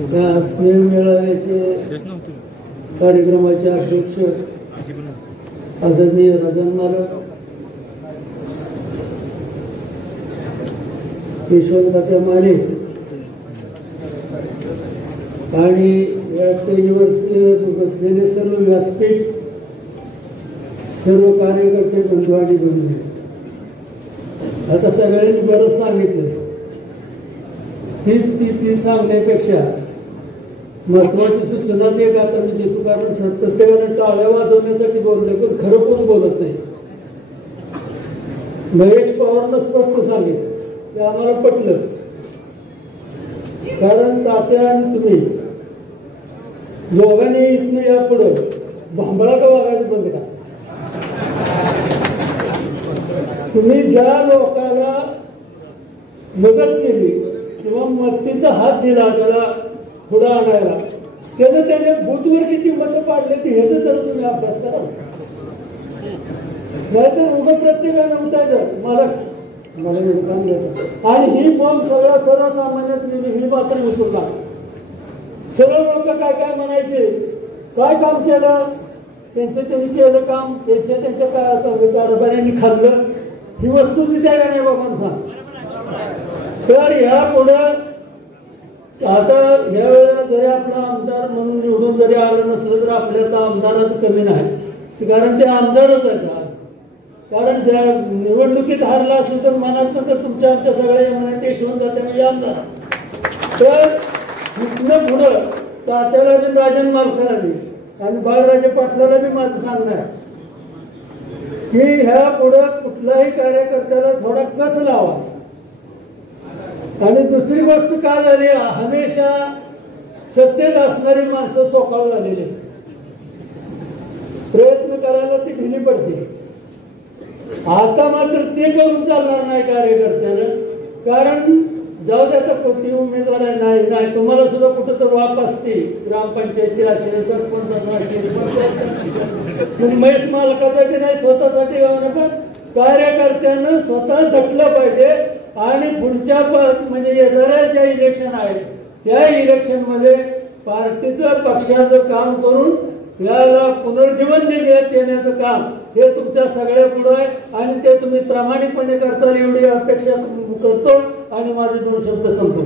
या स्नेह मेळाव्याचे कार्यक्रमाचे अध्यक्ष आदरणीय राजन मालक, यशवंत माने आणि या स्टेजवर बसलेले सर्व व्यासपीठ, सर्व कार्यकर्ते, बंधू आणि बंधू, आता सगळ्यांनी बरंच सांगितलं. ती सांगण्यापेक्षा महत्वाची सूचना ते आता मी देतो, कारण प्रत्येकाने टाळ्या वाजवण्यासाठी बोलतोय पण खरं कोण बोलत नाही. महेश पवारनं स्पष्ट सांगितलं ते आम्हाला पटलं, कारण तात्या आणि तुम्ही दोघांनी इथनं या पुढं भांबळा वागायचं बंद का. तुम्ही ज्या लोकांना मदत केली किंवा मदतीचा हात दिला त्याला पुढे आणायला, त्यानं त्याच्या बूथवर किती मतं पाडले ती ह्याचं तर तुम्ही अभ्यास करा. नाहीतर उभं प्रत्येकानं उठायचं मला काम द्यायचं आणि ही बॉम्ब सगळ्या सर्वसामान्यात नेली ही मात्र विसरू नका. सर्व लोक काय काय म्हणायचे, काय काम केलं त्यांनी केलं काम, त्यांच्या काय कारभाऱ्यांनी खाल्लं, ही वस्तू दिल्या का नाही बाबा सांग. तर ह्या पुढं आता ह्या वेळेला जरी आपला आमदार म्हणून निवडून जरी आलं नसलं तर आपल्याला आमदाराचं कमी नाही, कारण ते आमदारच आहेत. कारण त्या निवडणुकीत हारला असेल तर मनात तर तुमच्या आमच्या सगळ्या मनात यशवंत जाते म्हणजे आमदार. तर इथनं पुढं तात्याला बी राजन मालकाला बी आणि बाळराजे पाटलाला बी माझं सांगणं आहे की ह्या पुढं कुठल्याही कार्यकर्त्याला थोडा कस लावा. आणि दुसरी गोष्ट काय झाली, हमेशा सत्तेत असणारी माणसं सोकाळ झालेली, प्रयत्न करायला ती ढिली पडते. आता मात्र ते करून चालणार नाही कार्यकर्त्यानं, कारण जाऊ द्याचा कोणती उमेदवार आहे नाही तुम्हाला सुद्धा कुठं तर वाप असते, ग्रामपंचायतची असेल, सरपंचाचा असेल, महेश मालकासाठी नाही स्वतःसाठी, पण कार्यकर्त्यानं स्वतः झटलं पाहिजे. आणि पुढच्या म्हणजे येणाऱ्या ज्या इलेक्शन आहेत त्या इलेक्शन मध्ये पार्टीचं पक्षाचं काम करून याला पुनर्जीवन देण्याचं काम हे तुमच्या सगळ्या पुढे आहे आणि ते तुम्ही प्रामाणिकपणे करताल एवढी अपेक्षा करतो आणि माझे 2 शब्द संपवतो.